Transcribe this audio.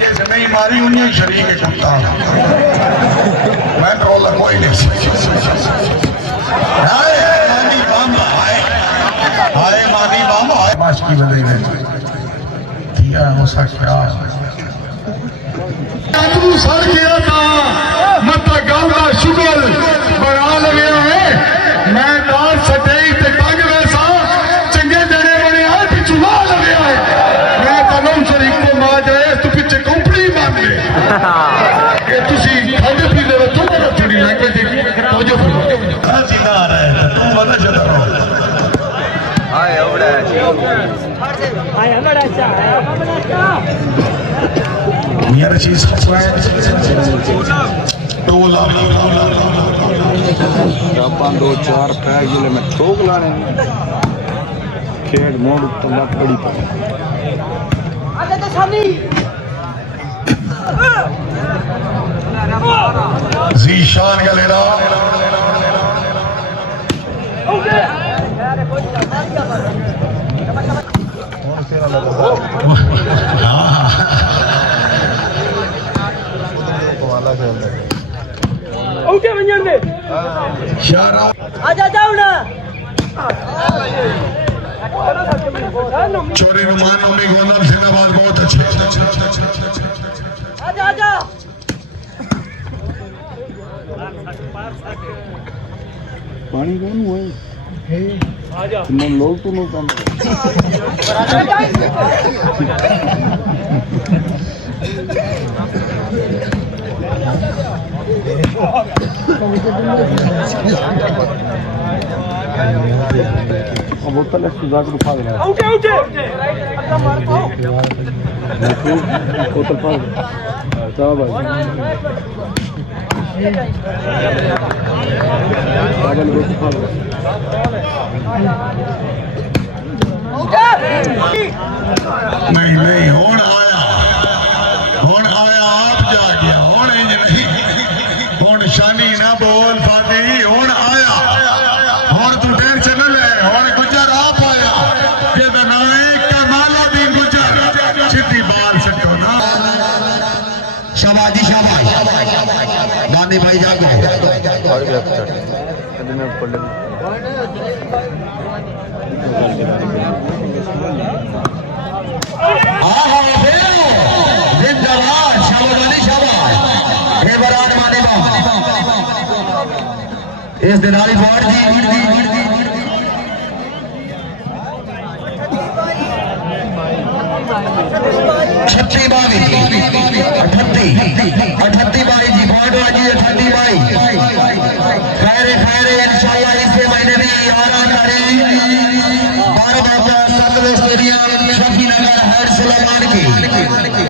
जैसे नहीं मारी उन्हें शरीक है कुत्ता मैं रोला कोई नहीं हाय मानी बाबा हाय मानी बाबा हाय माश की बदली में दिया हो सकता तू सर किया था मत गाँव का शुगर बना लगे है मैं दाल सटेई ते टंग वैसा चंगे जने बने हाथ चुहा लगे है मैं तनों शरीक को मार जाए तू पीछे कंपनी मान ले कि तुसी खाते पीते हो तुम्हारा थोड़ी लैंग्वेज तो जो सीधा आ रहा है तुम वाला चला रहो हाय ओड़ा हाय हमारा अच्छा यार चीज टोला अपन 2-4 पैक जिले में ठोक लाने खेड़ मोड़ तो मत पड़ी आजा तो सामने जीशान का लेना ओके कौन से लगा ओके मंजन दे शारा आजा जाओ ना चोरी नुमान उम्मी गोंदम जिंदाबाद बहुत अच्छे आजा आजा पानी कौन हुआ है आजा तुम लोग तो नो काम बोतल सुधा के उठा देना ओके ओके अच्छा मार पाओ बोतल पा चलो भाई पागल बोतल पा नहीं होन आया आप जा गया होन नहीं होन शानी ना बोल फाती होन आया होन तू देर चल है होन गुजर आप आया ये तो नाम कमालुद्दीन गुजर सीधी बाल सटो ना शाबाजी शाबाश गांधी भाई जागो जिंदाबाद शाबाश शाबाश हे बरान माने बा इस दिनारी बोर्ड जी छत्ती बाई 38 बाई जी बोर्ड वाजी 38 बाई खैर इंशाल्लाह इस महीने भी 11 तारीख